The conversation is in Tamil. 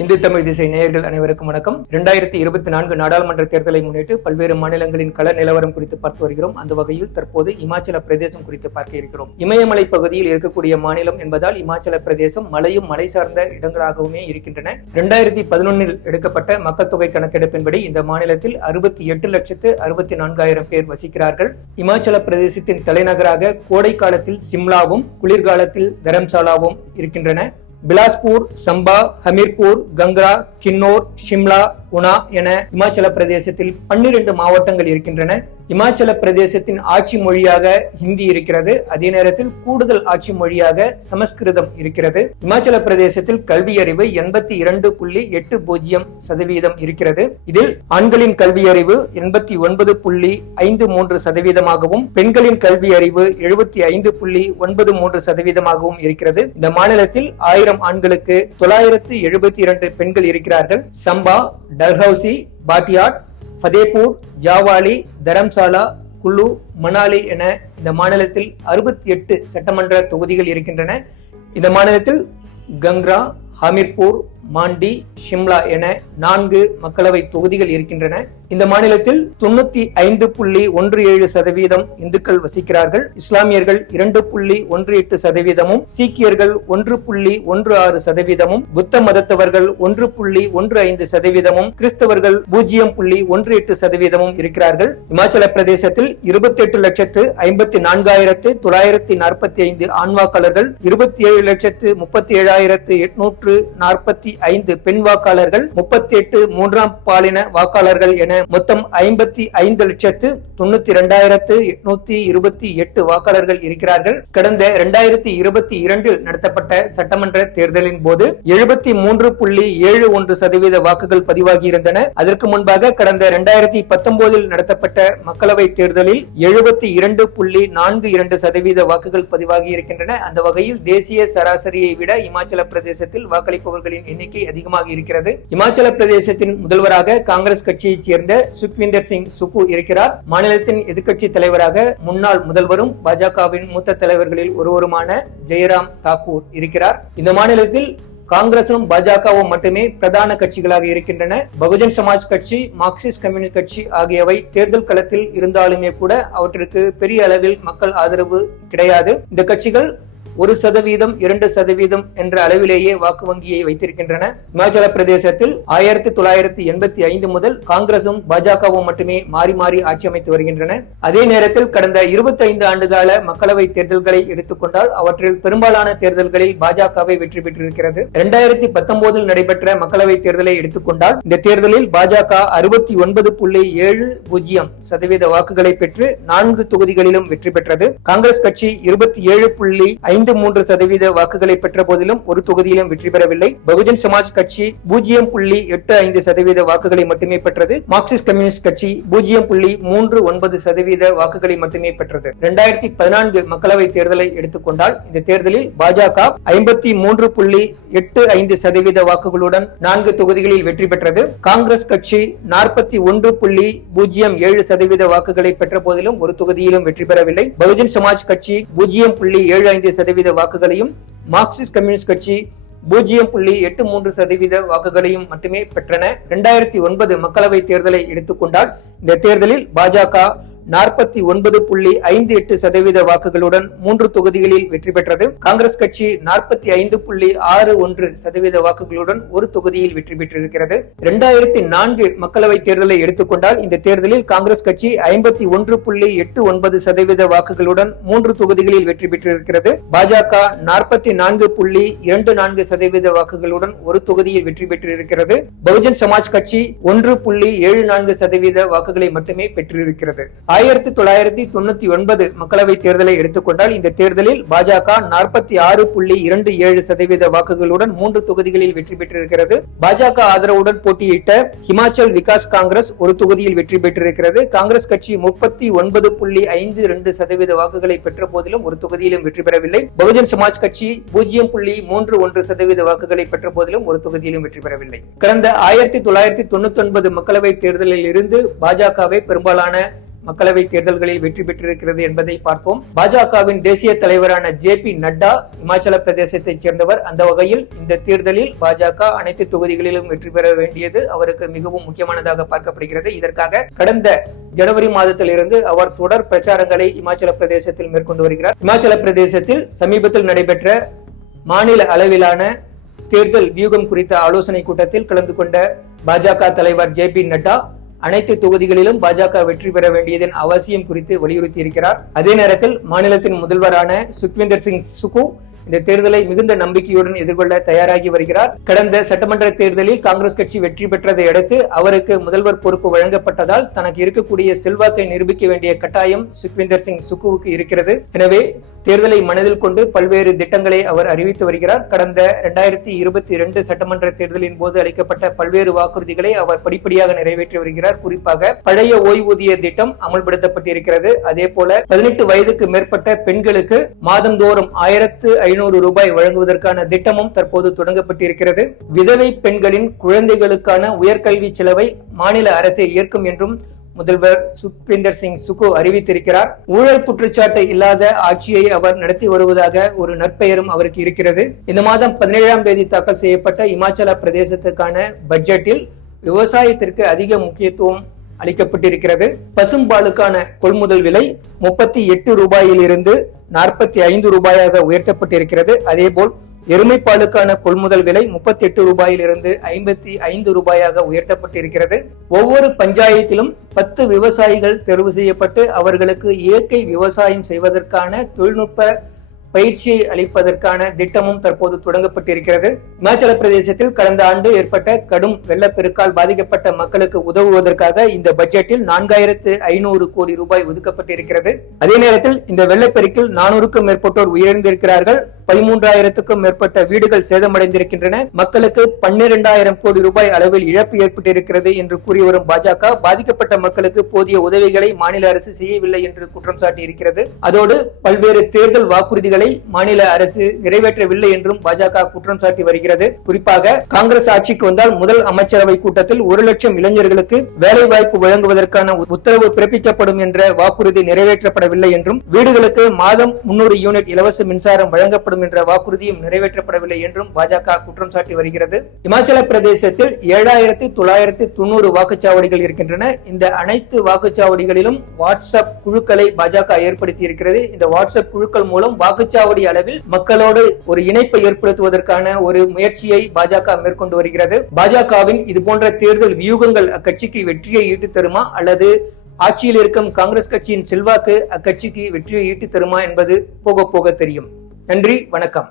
இந்து தமிழ் திசை நேயர்கள் அனைவருக்கும் வணக்கம். 2024 நாடாளுமன்ற தேர்தலை முன்னிட்டு பல்வேறு மாநிலங்களின் கள நிலவரம் குறித்து பார்த்து வருகிறோம். அந்த வகையில் தற்போது இமாச்சல பிரதேசம் குறித்து பார்க்க இருக்கிறோம். இமயமலை பகுதியில் இருக்கக்கூடிய மாநிலம் என்பதால் இமாச்சல பிரதேசம் மலையும் மலை சார்ந்த இடங்களாகவுமே இருக்கின்றன. 2011 எடுக்கப்பட்ட மக்கள் தொகை கணக்கெடுப்பின்படி இந்த மாநிலத்தில் 68,64,000 பேர் வசிக்கிறார்கள். இமாச்சல பிரதேசத்தின் தலைநகராக கோடை காலத்தில் சிம்லாவும் குளிர்காலத்தில் தரம்சாலாவும் இருக்கின்றன. பிலாஸ்பூர், சம்பா, ஹமீர்பூர், கங்ரா, கின்னோர், ஷிம்லா, உனா என இமாச்சல பிரதேசத்தில் 12 மாவட்டங்கள் இருக்கின்றன. இமாச்சல பிரதேசத்தின் ஆட்சி மொழியாக ஹிந்தி இருக்கிறது. அதே நேரத்தில் கூடுதல் ஆட்சி மொழியாக சமஸ்கிருதம் இருக்கிறது. இமாச்சல பிரதேசத்தில் கல்வி அறிவு 82.80% இருக்கிறது. இதில் ஆண்களின் கல்வி அறிவு 89.53%, பெண்களின் கல்வி அறிவு 75.93% இருக்கிறது. இந்த மாநிலத்தில் 1000 ஆண்களுக்கு 972 பெண்கள் இருக்கிறார்கள். சம்பா, டல்ஹவுசி, பாட்டியாட், ஃபதேபூர், ஜாவாலி, தரம்சாலா, குல்லு, மணாலி என இந்த மாநிலத்தில் 68 சட்டமன்ற தொகுதிகள் இருக்கின்றன. இந்த மாநிலத்தில் கங்ரா, ஹமீர்பூர், மாண்டி, ஷிம்லா என 4 மக்களவை தொகுதிகள் இருக்கின்றன. இந்த மாநிலத்தில் 95.17% இந்துக்கள் வசிக்கிறார்கள். இஸ்லாமியர்கள் 2.18%, சீக்கியர்கள் 1.16%, புத்த மதத்தவர்கள் 1.15%, கிறிஸ்தவர்கள் 0.18% இருக்கிறார்கள். இமாச்சல பிரதேசத்தில் 28,54,945 ஆண் வாக்காளர்கள், 27,37,845 பெண் வாக்காளர்கள், 38 மூன்றாம் பாலின வாக்காளர்கள் என மொத்தம் 55,92,828 வாக்காளர்கள் இருக்கிறார்கள். கடந்த 2022 நடத்தப்பட்ட சட்டமன்ற தேர்தலின் போது 73.71% வாக்குகள் பதிவாகி இருந்தன. அதற்கு முன்பாக கடந்த 2019 நடத்தப்பட்ட மக்களவை தேர்தலில் 72.42% வாக்குகள் பதிவாகி இருக்கின்றன. அந்த வகையில் தேசிய சராசரியை விட இமாச்சல பிரதேசத்தில் வாக்களிப்பவர்களின் எண்ணிக்கை அதிகமாக இருக்கிறது. இமாச்சல பிரதேசத்தின் முதல்வராக காங்கிரஸ் கட்சியைச் சேர்ந்த சுக்விந்தர் சிங் சுக்கு இருக்கிறார். மாநிலத்தின் எதிர்க்கட்சி தலைவராக முன்னாள் முதல்வரும் பாஜகவின் மூத்த தலைவர்களில் ஒருவருமான ஜெயராம் தாக்கூர் இருக்கிறார். இந்த மாநிலத்தில் காங்கிரசும் பாஜகவும் மட்டுமே பிரதான கட்சிகளாக இருக்கின்றன. பகுஜன் சமாஜ் கட்சி, மார்க்சிஸ்ட் கம்யூனிஸ்ட் கட்சி ஆகியவை தேர்தல் களத்தில் இருந்தாலுமே கூட அவற்றிற்கு பெரிய அளவில் மக்கள் ஆதரவு கிடையாது. இந்த கட்சிகள் 1%, 2% என்ற அளவிலேயே வாக்கு வங்கியை வைத்திருக்கின்றன. இமாச்சல பிரதேசத்தில் 1985 முதல் காங்கிரசும் பாஜகவும் மட்டுமே மாறி மாறி ஆட்சி அமைத்து வருகின்றன. அதே நேரத்தில் கடந்த 25 ஆண்டுகால மக்களவை தேர்தல்களை எடுத்துக்கொண்டால் அவற்றில் பெரும்பாலான தேர்தல்களில் பாஜகவை வெற்றி பெற்றிருக்கிறது. 2019 நடைபெற்ற மக்களவை தேர்தலை எடுத்துக்கொண்டால் இந்த தேர்தலில் பாஜக 69.70% வாக்குகளை பெற்று 4 தொகுதிகளிலும் வெற்றி பெற்றது. காங்கிரஸ் கட்சி 27.53% வாக்குகளை பெற்ற போதிலும் ஒரு தொகுதியிலும் வெற்றி பெறவில்லை. பகுஜன் சமாஜ் கட்சி 0.85% வாக்குகளை மட்டுமே பெற்றது. மார்க்சிஸ்ட் கம்யூனிஸ்ட் கட்சி 0.39% வாக்குகளை மட்டுமே பெற்றது. 2014 மக்களவை தேர்தலை எடுத்துக்கொண்டால் இந்த தேர்தலில் பாஜக 53.85% வாக்குகளுடன் 4 தொகுதிகளில் வெற்றி பெற்றது. காங்கிரஸ் கட்சி 41.07% வாக்குகளை பெற்ற போதிலும் ஒரு தொகுதியிலும் வெற்றி பெறவில்லை. பகுஜன் சமாஜ் கட்சி 0.75% வாக்குகளையும், மார்க்சிஸ்ட் கம்யூனிஸ்ட் கட்சி 0.83% வாக்குகளையும் மட்டுமே பெற்றன. 2009 மக்களவை தேர்தலை எடுத்துக்கொண்டால் இந்த தேர்தலில் பாஜக 49.58% வாக்குகளுடன் 3 தொகுதிகளில் வெற்றி பெற்றது. காங்கிரஸ் கட்சி 45.61% வாக்குகளுடன் ஒரு தொகுதியில் வெற்றி பெற்றிருக்கிறது. 2004 மக்களவை தேர்தலை எடுத்துக்கொண்டால் இந்த தேர்தலில் காங்கிரஸ் கட்சி 51.89% வாக்குகளுடன் 3 தொகுதிகளில் வெற்றி பெற்றிருக்கிறது. பாஜக 44.24% வாக்குகளுடன் ஒரு தொகுதியில் வெற்றி பெற்றிருக்கிறது. பகுஜன் சமாஜ் கட்சி 1.74% வாக்குகளை மட்டுமே பெற்றிருக்கிறது. 1999 மக்களவை தேர்தலை எடுத்துக்கொண்டால் இந்த தேர்தலில் பாஜக 46.27% வாக்குகளுடன் 3 தொகுதிகளில் வெற்றி பெற்றிருக்கிறது. பாஜக ஆதரவுடன் போட்டியிட்ட ஹிமாச்சல் விகாஸ் காங்கிரஸ் ஒரு தொகுதியில் வெற்றி பெற்றிருக்கிறது. காங்கிரஸ் கட்சி 39.52% வாக்குகளை பெற்ற போதிலும் ஒரு தொகுதியிலும் வெற்றி பெறவில்லை. பகுஜன் சமாஜ் கட்சி 0.31% வாக்குகளை பெற்ற போதிலும் ஒரு தொகுதியிலும் வெற்றி பெறவில்லை. கடந்த 1999 மக்களவை தேர்தலில் இருந்து பாஜகவை பெரும்பாலான மக்களவை தேர்தல்களில் வெற்றி பெற்றிருக்கிறது என்பதை பார்த்தோம். பாஜகவின் தேசிய தலைவரான JP நட்டா இமாச்சல பிரதேசத்தைச் சேர்ந்தவர். அந்த வகையில் இந்த தேர்தலில் பாஜக அனைத்து தொகுதிகளிலும் வெற்றி பெற வேண்டியது அவருக்கு மிகவும் முக்கியமானதாக பார்க்கப்படுகிறது. இதற்காக கடந்த ஜனவரி மாதத்திலிருந்து அவர் தொடர் பிரச்சாரங்களை இமாச்சல பிரதேசத்தில் மேற்கொண்டு வருகிறார். இமாச்சல பிரதேசத்தில் சமீபத்தில் நடைபெற்ற மாநில அளவிலான தேர்தல் வியூகம் குறித்த ஆலோசனை கூட்டத்தில் கலந்து கொண்ட பாஜக தலைவர் JP நட்டா அனைத்து தொகுதிகளிலும் பாஜக வெற்றி பெற வேண்டியதன் அவசியம் குறித்து வலியுறுத்தி இருக்கிறார். அதே நேரத்தில் மாநிலத்தின் முதல்வரான சுக்விந்தர் சிங் சுகு இந்த தேர்தலை மிகுந்த நம்பிக்கையுடன் எதிர்கொள்ள தயாராகி வருகிறார். கடந்த சட்டமன்ற தேர்தலில் காங்கிரஸ் கட்சி வெற்றி பெற்றதை அடுத்து அவருக்கு முதல்வர் பொறுப்பு வழங்கப்பட்டதால் தனக்கு இருக்கக்கூடிய செல்வாக்கை நிரூபிக்க வேண்டிய கட்டாயம் சுக்விந்தர் சிங் சுகுவுக்கு இருக்கிறது. எனவே தேர்தலை மனதில் கொண்டு பல்வேறு திட்டங்களை அவர் அறிவித்து வருகிறார். கடந்த 2022 சட்டமன்ற தேர்தலின் போது அளிக்கப்பட்ட பல்வேறு வாக்குறுதிகளை அவர் படிப்படியாக நிறைவேற்றி வருகிறார். குறிப்பாக பழைய ஓய்வூதிய திட்டம் அமல்படுத்தப்பட்டிருக்கிறது. அதே போல 18 வயதுக்கு மேற்பட்ட பெண்களுக்கு மாதந்தோறும் 1500 ரூபாய் வழங்குவதற்கான திட்டமும் தற்போது தொடங்கப்பட்டிருக்கிறது. விதவை பெண்களின் குழந்தைகளுக்கான உயர்கல்வி செலவை மாநில அரசே ஏற்கும் என்றும் முதல்வர் சுக்விந்தர் சிங் சுகு அறிவித்திருக்கிறார். ஊழல் குற்றச்சாட்டு இல்லாத ஆட்சியை அவர் நடத்தி வருவதாக ஒரு நற்பெயரும் அவருக்கு இருக்கிறது. இந்த மாதம் 17ஆம் தேதி தாக்கல் செய்யப்பட்ட இமாச்சல பிரதேசத்துக்கான பட்ஜெட்டில் விவசாயத்திற்கு அதிக முக்கியத்துவம் அளிக்கப்பட்டிருக்கிறது. பசும்பாலுக்கான கொள்முதல் விலை 38 ரூபாயிலிருந்து 45 ரூபாயாக உயர்த்தப்பட்டிருக்கிறது. அதேபோல் எருமைப்பாலுக்கான கொள்முதல் விலை 38 ரூபாயிலிருந்து 55 ரூபாயாக உயர்த்தப்பட்டிருக்கிறது. ஒவ்வொரு பஞ்சாயத்திலும் 10 விவசாயிகள் தேர்வு செய்யப்பட்டு அவர்களுக்கு இயற்கை விவசாயம் செய்வதற்கான தொழில்நுட்ப பயிற்சியை அளிப்பதற்கான திட்டமும் தற்போது தொடங்கப்பட்டிருக்கிறது. இமாச்சல பிரதேசத்தில் கடந்த ஆண்டு ஏற்பட்ட கடும் வெள்ளப்பெருக்கால் பாதிக்கப்பட்ட மக்களுக்கு உதவுவதற்காக இந்த பட்ஜெட்டில் 4500 கோடி ரூபாய் ஒதுக்கப்பட்டிருக்கிறது. அதே நேரத்தில் இந்த வெள்ளப்பெருக்கில் 400க்கும் மேற்பட்டோர் உயிரிழந்திருக்கிறார்கள். 13000க்கும் மேற்பட்ட வீடுகள் சேதமடைந்திருக்கின்றன. மக்களுக்கு 12000 கோடி ரூபாய் அளவில் இழப்பு ஏற்பட்டிருக்கிறது என்று கூறி வரும் பாஜக பாதிக்கப்பட்ட மக்களுக்கு போதிய உதவிகளை மாநில அரசு செய்யவில்லை என்று குற்றம் சாட்டியிருக்கிறது. அதோடு பல்வேறு தேர்தல் வாக்குறுதிகளை மாநில அரசு நிறைவேற்றவில்லை என்றும் பாஜக குற்றம் சாட்டி வருகிறது. குறிப்பாக காங்கிரஸ் ஆட்சிக்கு வந்தால் முதல் அமைச்சரவை கூட்டத்தில் 1 லட்சம் இளைஞர்களுக்கு வேலை வாய்ப்பு வழங்குவதற்கான உத்தரவு பிறப்பிக்கப்படும் என்ற வாக்குறுதி நிறைவேற்றப்படவில்லை என்றும் வீடுகளுக்கு மாதம் 300 யூனிட் இலவச மின்சாரம் வழங்கப்படும் என்ற வாக்குறுதியும் நிறைவேற்றப்படவில்லை என்றும் பாஜக குற்றம் சாட்டி வருகிறது. இமாச்சல பிரதேசத்தில் 7990 வாக்குச்சாவடிகள் இருக்கின்றன. இந்த அனைத்து வாக்குச்சாவடிகளிலும் வாட்ஸ்அப் குழுக்களை பாஜக ஏற்படுத்தி இருக்கிறது. இந்த வாட்ஸ்அப் குழுக்கள் மூலம் வாக்குச்சாவடி அளவில் மக்களோடு ஒரு இணைப்பை ஏற்படுத்துவதற்கான ஒரு முயற்சியை பாஜக மேற்கொண்டு வருகிறது. பாஜகவின் இது போன்ற தேர்தல் வியூகங்கள் அக்கட்சிக்கு வெற்றியை ஈட்டு தருமா அல்லது ஆட்சியில் இருக்கும் காங்கிரஸ் கட்சியின் செல்வாக்கு அக்கட்சிக்கு வெற்றியை ஈட்டு தருமா என்பது போக போக தெரியும். நன்றி, வணக்கம்.